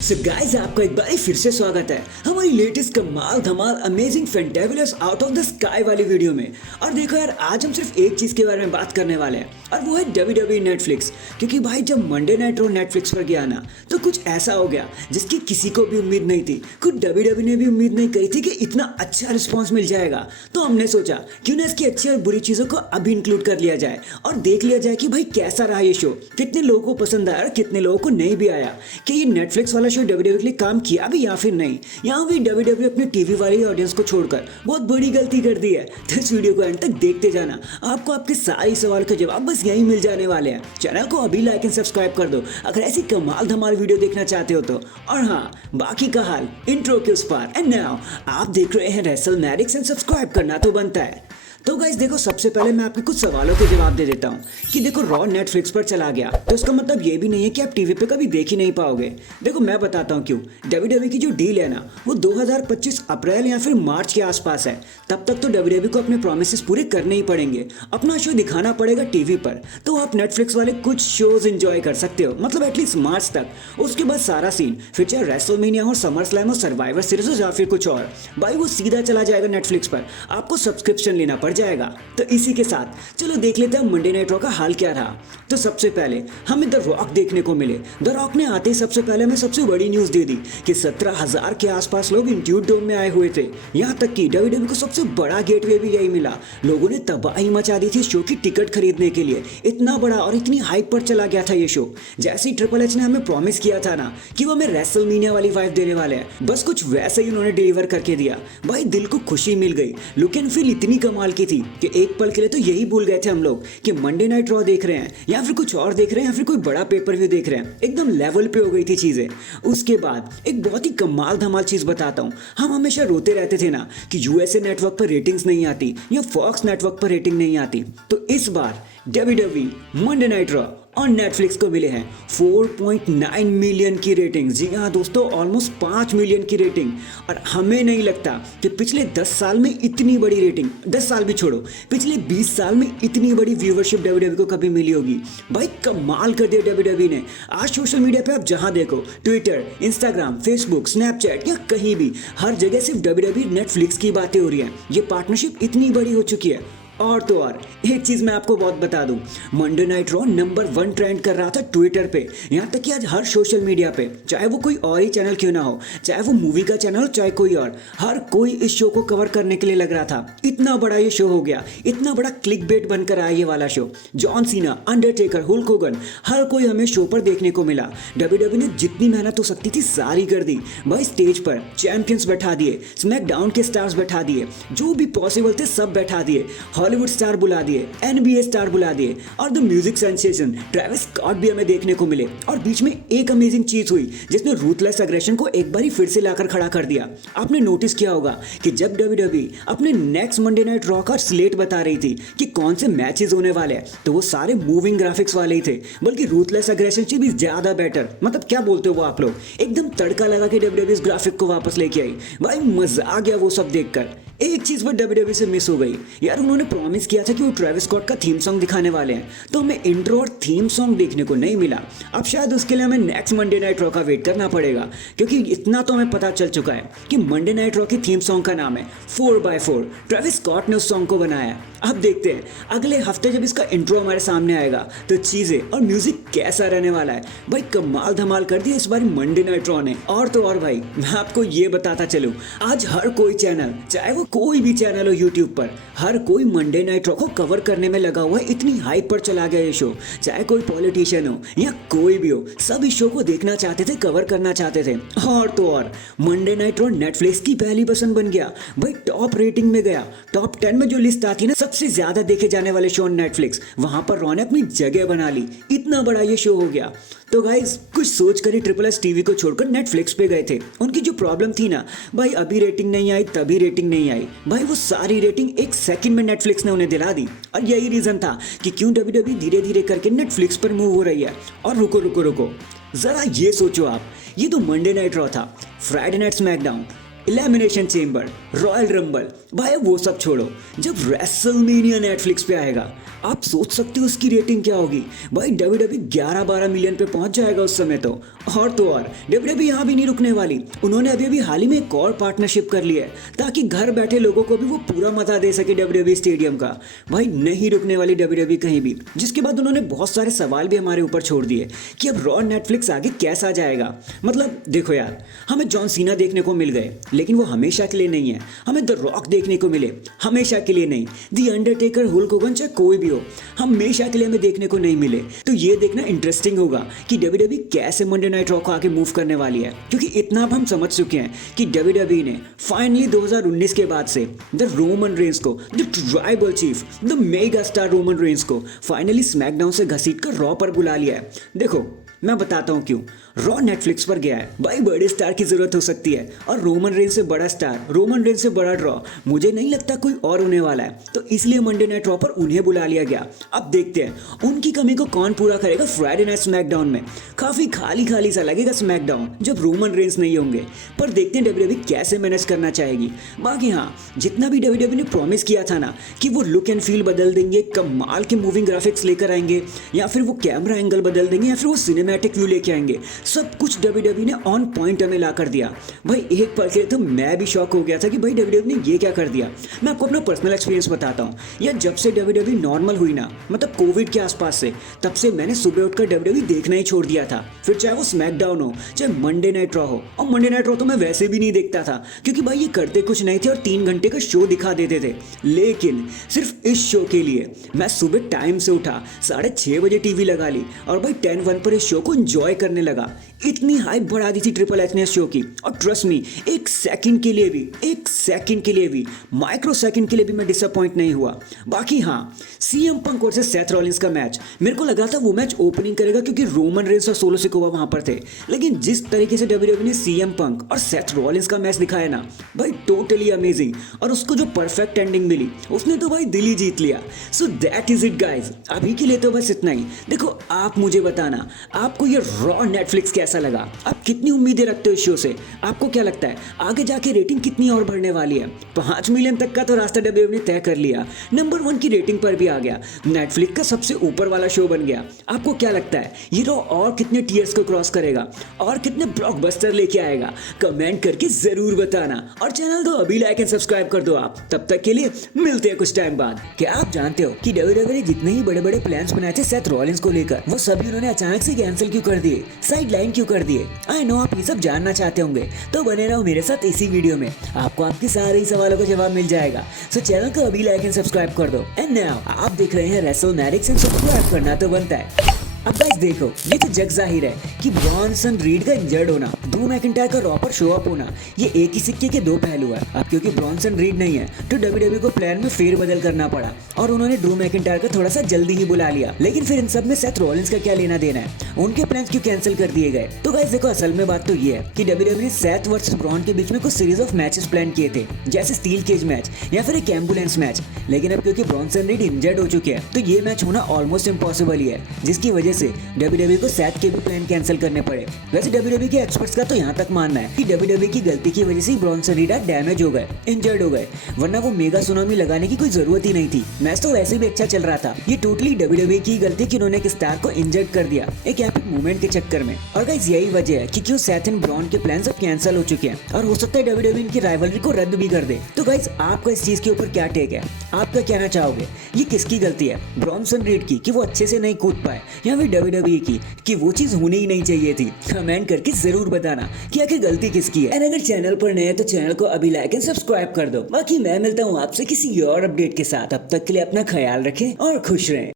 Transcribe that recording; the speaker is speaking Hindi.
सो गाइस आपका एक बार फिर से स्वागत है हमारी लेटेस्ट कमाल धमाल amazing fantabulous out of the sky वाली वीडियो में। और देखो यार, आज हम सिर्फ एक चीज के बारे में बात करने वाले हैं और वो है WWE नेटफ्लिक्स। क्योंकि भाई जब मंडे नाइट रॉ नेटफ्लिक्स पर गया ना, तो कुछ ऐसा हो गया जिसकी किसी को भी उम्मीद नहीं थी। खुद WWE ने भी उम्मीद नहीं करी थी कि इतना अच्छा रिस्पॉन्स मिल जाएगा। तो हमने सोचा क्यों ना इसकी अच्छी और बुरी चीजों को अभी इंक्लूड कर लिया जाए और देख लिया जाए कि भाई कैसा रहा ये शो, कितने लोगों को पसंद आया और कितने लोगों को नहीं भी आया, कि ये नेटफ्लिक्स वाला शो WWE के लिए काम किया भी या फिर नहीं। यहाँ भी WWE अपने टीवी वाली ऑडियंस को छोड़कर बहुत बड़ी गलती कर दी है। तो इस वीडियो को एंड तक देखते जाना, आपको आपके सारे सवाल के जवाब बस यहीं मिल जाने वाले हैं। चैनल को अभी लाइक एंड सब्सक्राइब कर दो अगर ऐसी कमाल धमाल वीडियो देखना चाहते हो तो। और हाँ, बाकी का हाल इंट्रो के उस पार। एंड नाउ आप देख रहे हैं रेसलमैनिक्स एंड सब्सक्राइब करना तो बनता है। तो गाइस देखो, सबसे पहले मैं आपके कुछ सवालों के जवाब दे देता हूँ कि देखो, रॉ नेटफ्लिक्स पर चला गया तो इसका मतलब ये भी नहीं है कि आप टीवी पे कभी देख ही नहीं पाओगे। देखो मैं बताता हूँ क्यों। WWE की जो डील है ना, वो 2025 अप्रैल या फिर मार्च के आसपास है। तब तक तो WWE को अपने प्रोमिसेस पूरे करने ही पड़ेंगे, अपना शो दिखाना पड़ेगा टीवी पर। तो आप नेटफ्लिक्स वाले कुछ शोज एंजॉय कर सकते हो, मतलब एटलीस्ट मार्च तक। उसके बाद सारा सीन, फिर चाहे रेसलमेनिया हो, समर स्लैम हो, सर्वाइवर सीरीज हो या फिर कुछ और, भाई वो सीधा चला जाएगा नेटफ्लिक्स पर। आपको सब्सक्रिप्शन लेना पड़ जाएगा। तो इसी के साथ चलो देख लेते हैं मंडे नाइट रॉ का हाल क्या रहा। तो सबसे पहले हमें द रॉक देखने को मिले। द रॉक ने आते ही सबसे पहले हमें सबसे बड़ी न्यूज दे दी कि 17,000 के आसपास लोग इंट्यूट डोम में आए हुए थे। यहाँ तक कि WWE को सबसे बड़ा गेटवे भी यही मिला। लोगों ने तबाही मचा दी थी शो की टिकट खरीदने के लिए। इतना बड़ा और इतनी हाइप पर चला गया था ये शो। जैसे ही ट्रिपल एच ने हमें प्रॉमिस किया था ना कि वो हमें रेसलमेनिया वाली वाइब देने वाले हैं, बस कुछ वैसे ही उन्होंने डिलीवर करके दिया। भाई दिल को खुशी मिल गई। लुक एंड फील इतनी कमाल की थी कि एक पल के लिए तो यही भूल गए थे हम लोग कि मंडे नाइट रॉ देख रहे हैं या फिर कुछ और देख रहे हैं या फिर कोई बड़ा पेपर व्यू देख रहे हैं। एकदम लेवल पे हो गई थी चीजें। उसके बाद एक बहुत ही कमाल धमाल चीज बताता हूँ। हम हमेशा रोते रहते थे ना कि यूएसए नेटवर्क पर रेटिंग्स नहीं आती या फॉक्स नेटवर्क पर रेटिंग नहीं आती। तो इस बार WWE मंडे नाइट रॉ और नेटफ्लिक्स को मिले हैं 4.9 मिलियन की रेटिंग। जी हाँ दोस्तों, ऑलमोस्ट 5 मिलियन की रेटिंग। और हमें नहीं लगता कि पिछले 10 साल में इतनी बड़ी रेटिंग, 10 साल भी छोड़ो, पिछले 20 साल में इतनी बड़ी व्यूवरशिप WWE को कभी मिली होगी। भाई कमाल कर दिया WWE ने। आज सोशल मीडिया पे आप जहां देखो, ट्विटर, इंस्टाग्राम, फेसबुक, स्नैपचैट या कहीं भी, हर जगह सिर्फ WWE नेटफ्लिक्स की बातें हो रही हैं। ये पार्टनरशिप इतनी बड़ी हो चुकी है। और तो और एक चीज मैं आपको बहुत बता दूं, Monday night raw number 1 trend कर रहा था ट्विटर पे। यहाँ तक कि आज हर सोशल मीडिया पे, चाहे वो कोई और ही चैनल क्यों ना हो, चाहे वो मूवी का चैनल हो चाहे कोई और, हर कोई इस शो को कवर करने के लिए लग रहा था। इतना बड़ा ये शो हो गया, इतना बड़ा क्लिक बेट बनकर आया ये वाला show. John Cena, Undertaker, Hulk Hogan, हर कोई हमें शो पर देखने को मिला। WWE ने जितनी मेहनत हो सकती थी सारी कर दी। भाई स्टेज पर चैंपियंस बैठा दिए, स्मैकडाउन के स्टार्स बैठा दिए, जो भी पॉसिबल थे सब बैठा दिए। हॉलीवुड स्टार बुला दिए, NBA स्टार बुला दिए और the music sensation Travis Scott भी हमें देखने को मिले। और बीच में एक अमेजिंग चीज हुई जिसने रूथलेस एग्रेशन को एक बार ही फिर से लाकर खड़ा कर दिया। आपने नोटिस किया होगा कि जब WWE अपने नेक्स्ट मंडे नाइट रॉ का स्लेट बता रही थी कि कौन से मैचेस होने वाले हैं, तो वो सारे मूविंग ग्राफिक्स वाले ही थे, बल्कि रूथलेस एग्रेशन से भी ज्यादा बेटर। मतलब क्या बोलते हो वो आप लोग, एकदम तड़का लगा के WWE इस ग्राफिक को वापस लेके आई। भाई मजा आ गया वो सब देखकर। एक चीज पर WWE से मिस हो गई यार, उन्होंने प्रॉमिस किया था कि वो ट्रेविस स्कॉट का थीम सॉन्ग दिखाने वाले हैं, तो हमें इंट्रो और थीम सॉन्ग देखने को नहीं मिला। अब शायद उसके लिए हमें नेक्स्ट मंडे नाइट रॉ का वेट करना पड़ेगा, क्योंकि इतना तो हमें पता चल चुका है कि मंडे नाइट रॉ की थीम सॉन्ग का नाम है 4x4। ट्रेविस स्कॉट ने उस सॉन्ग को बनाया। अब देखते हैं अगले हफ्ते जब इसका इंट्रो हमारे सामने आएगा तो चीजें और म्यूजिक कैसा रहने वाला है। भाई कमाल धमाल कर दिया इस बार मंडे नाइट रॉ ने। और तो और भाई मैं आपको ये बताता चलूं, आज हर कोई चैनल, चाहे वो कोई भी चैनल हो यूट्यूब पर, हर कोई मंडे नाइट रॉ को कवर करने में लगा हुआ है। इतनी हाइप पर चला गया ये शो। चाहे कोई पॉलिटिशियन हो या कोई भी हो, सब इस शो को देखना चाहते थे, कवर करना चाहते थे। और तो और मंडे नाइट रॉ नेटफ्लिक्स की पहली पसंद बन गया। भाई टॉप रेटिंग में गया। टॉप 10 में जो लिस्ट आती है ना सबसे ज्यादा देखे जाने वाले शो नेटफ्लिक्स, वहां पर रॉ ने अपनी जगह बना ली। इतना बड़ा ये शो हो गया। तो गाइज कुछ सोच कर ही ट्रिपल एस टीवी को छोड़कर नेटफ्लिक्स पे गए थे। उनकी जो प्रॉब्लम थी ना, भाई अभी रेटिंग नहीं आई तभी रेटिंग नहीं आई, भाई वो सारी रेटिंग एक सेकंड में नेटफ्लिक्स ने उन्हें दिला दी। और यही रीजन था कि क्यों WWE धीरे धीरे करके नेटफ्लिक्स पर मूव हो रही है। और रुको रुको रुको, जरा ये सोचो आप, ये तो मंडे नाइट रॉ था, Friday night SmackDown, elimination chamber, royal rumble, भाई वो सब छोड़ो, जब रेसलमेनिया नेटफ्लिक्स पे आएगा आप सोच सकते हो उसकी रेटिंग क्या होगी। भाई WWE 11-12 मिलियन पे पहुंच जाएगा उस समय तो। और तो और WWE यहाँ भी नहीं रुकने वाली। उन्होंने अभी हाल ही में एक और पार्टनरशिप कर लिया है ताकि घर बैठे लोगों को भी वो पूरा मजा दे सके WWE स्टेडियम का। भाई नहीं रुकने वाली WWE कहीं भी। जिसके बाद उन्होंने बहुत सारे सवाल भी हमारे ऊपर छोड़ दिए कि अब रॉ नेटफ्लिक्स आगे कैसा जाएगा। मतलब देखो यार, हमें जॉन सीना देखने को मिल गए लेकिन वो हमेशा के लिए नहीं है। हमें द रॉक देखने को मिले, हमेशा के लिए नहीं। द अंडरटेकर, हुल्क होगन, चाहे कोई भी हो, हमेशा के लिए हमें देखने को नहीं मिले। तो ये देखना इंटरेस्टिंग होगा कि WWE कैसे मंडे नाइट रॉ को आगे मूव करने वाली है, क्योंकि इतना अब हम समझ चुके हैं कि WWE ने फाइनली 2019 के बाद से द रोमन रेंस को, the tribal chief, the mega star Roman Reigns को फाइनली स्मैकडाउन से घसीट कर रॉ पर बुला लिया है। देखो मैं बताता हूँ क्यों। रॉ नेटफ्लिक्स पर गया है, भाई बड़े स्टार की जरूरत हो सकती है, और रोमन रेंस से बड़ा स्टार, रोमन रेंस से बड़ा ड्रॉ मुझे नहीं लगता कोई और होने वाला है। तो इसलिए मंडे नाइट रॉ पर उन्हें बुला लिया गया। अब देखते हैं उनकी कमी को कौन पूरा करेगा फ्राइडे नाइट स्मैकडाउन में। काफी खाली खाली सा लगेगा स्मैकडाउन जब रोमन रेंस नहीं होंगे, पर देखते हैं WWE कैसे मैनेज करना चाहेगी। बाकी हाँ, जितना भी WWE ने प्रॉमिस किया था ना कि वो लुक एंड फील बदल देंगे, कमाल के मूविंग ग्राफिक्स लेकर आएंगे, या फिर वो कैमरा एंगल बदल देंगे, या फिर वो सिनेमैटिक व्यू लेके आएंगे, सब कुछ WWE ने ऑन पॉइंट हमें ला कर दिया। भाई एक पल के लिए तो मैं भी शॉक हो गया था कि भाई WWE ने ये क्या कर दिया। मैं आपको अपना पर्सनल एक्सपीरियंस बताता हूँ। यार जब से WWE नॉर्मल हुई ना, मतलब कोविड के आसपास से, तब से मैंने सुबह उठकर WWE देखना ही छोड़ दिया था। फिर चाहे वो स्मैकडाउन हो, चाहे मंडे नाइट रॉ हो। और मंडे नाइट रॉ तो मैं वैसे भी नहीं देखता था क्योंकि भाई ये करते कुछ नहीं थे और 3 घंटे का शो दिखा देते थे। लेकिन सिर्फ इस शो के लिए मैं सुबह टाइम से उठा, 6:30 बजे टीवी लगा ली और भाई 10-1 पर इस शो को एंजॉय करने लगा। इतनी हाइप बढ़ा दी थी ट्रिपल एच ने इस शो की, और ट्रस्ट मी, एक सेकंड के लिए भी माइक्रो सेकंड के लिए भी मैं डिसअपॉइंट नहीं हुआ। बाकी हाँ, सीएम पंक और सेथ रॉलिंस का मैच, मेरे को लगा था वो मैच ओपनिंग करेगा क्योंकि रोमन रेंस और सोलो सिकोवा वहां पर थे। लेकिन जिस तरीके से WWE ने सीएम पंक और सेथ रॉलिंस का मैच दिखाया ना, भाई टोटली अमेजिंग। और उसको जो परफेक्ट एंडिंग मिली, उसने तो भाई दिल ही जीत लिया। So that is it guys. अभी के लिए तो बस इतना ही। देखो आप मुझे बताना, आपको ये रॉ नेटफ्लिक्स कैसा लगा? आप कितनी उम्मीदें रखते हो इस शो से? आपको क्या लगता है आगे जाके रेटिंग कितनी और बढ़ने वाली है? 5 मिलियन तक का तो रास्ता WWE ने तय कर लिया, नंबर 1 की रेटिंग पर भी आ गया, नेटफ्लिक्स का सबसे ऊपर वाला शो बन गया। आपको क्या लगता है ये रॉ और कितने टीयर्स को क्रॉस करेगा और कितने ब्लॉकबस्टर लेके आएगा? कमेंट करके जरूर बताना, और चैनल को अभी लाइक एंड सब्सक्राइब कर दो आप। तब तक के लिए मिलते हैं कुछ टाइम बाद। क्या आप जानते हो कि WWE ने जितने ही बड़े बड़े प्लान्स बनाए थे सेथ रॉलिंस को लेकर, वो सभी उन्होंने अचानक से कैंसिल क्यों कर दिए, साइड लाइन क्यों कर दिए? आई नो आप ये सब जानना चाहते होंगे, तो बने रहो मेरे साथ इसी वीडियो में, आपको आपके सारे ही सवालों का जवाब मिल जाएगा। सो चैनल को अभी लाइक एंड सब्सक्राइब कर दो। एंड नाउ आप देख रहे हैं रेसलमैनिक्स, एंड सब्सक्राइब करना तो बनता है। अब गाइस देखो, ये तो जग जाहिर है कि ब्रॉन्सन रीड का इंजर्ड होना, ड्रू मैकिंटायर का रॉ पर शो अप होना, ये एक ही सिक्के के 2 पहलू है। अब क्योंकि ब्रॉन्सन रीड नहीं है तो WWE को प्लान में फेरबदल करना पड़ा और उन्होंने ड्रू मैकिंटायर का थोड़ा सा जल्दी ही बुला लिया। लेकिन फिर इन सब में सेथ रॉलिंस का क्या लेना देना है? उनके प्लान क्यों कैंसिल कर दिए गए? तो गाइस देखो, असल में बात तो ये है कि WWE ने सेथ वर्सेस ब्रॉन के बीच में कुछ सीरीज ऑफ मैचेस प्लान किए थे, जैसे स्टील केज मैच या फिर एक एम्बुलेंस मैच। लेकिन अब क्योंकि ब्रॉन्सन रीड इंजर्ड हो चुके हैं तो ये मैच होना ऑलमोस्ट इम्पॉसिबल ही है, जिसकी वजह से WWE को सेथ के भी प्लान कैंसिल करने पड़े। वैसे WWE के एक्सपर्ट्स का तो यहाँ तक मानना है कि WWE की गलती की वजह से ब्रॉन्सन रीड डैमेज हो गए, इंजर्ड हो गए, वरना वो मेगा सुनामी लगाने की कोई जरूरत ही नहीं थी। मैच तो वैसे भी अच्छा चल रहा था। ये टोटली WWE की गलती कि उन्होंने एक स्टार को इंजर्ड कर दिया एक एपिक मूवमेंट के चक्कर में। और गाइस यही वजह है कि क्यों सेथ एंड ब्रॉन के प्लान सब कैंसिल हो चुके हैं, और हो सकता है WWE इनकी राइवलरी को रद्द भी कर दे। तो गाइस आपका इस चीज के ऊपर क्या टेक है? आप क्या कहना चाहोगे? ये किसकी गलती है, ब्रॉन्सन रीड की कि वो अच्छे से नहीं कूद पाए, या फिर WWE की कि वो चीज होनी ही नहीं चाहिए थी? कमेंट करके जरूर बताना कि आखिर गलती किसकी है। अगर चैनल पर नए हैं तो चैनल को अभी लाइक एंड सब्सक्राइब कर दो। बाकी मैं मिलता हूँ आपसे किसी और अपडेट के साथ। अब तक के लिए अपना ख्याल रखें और खुश रहें।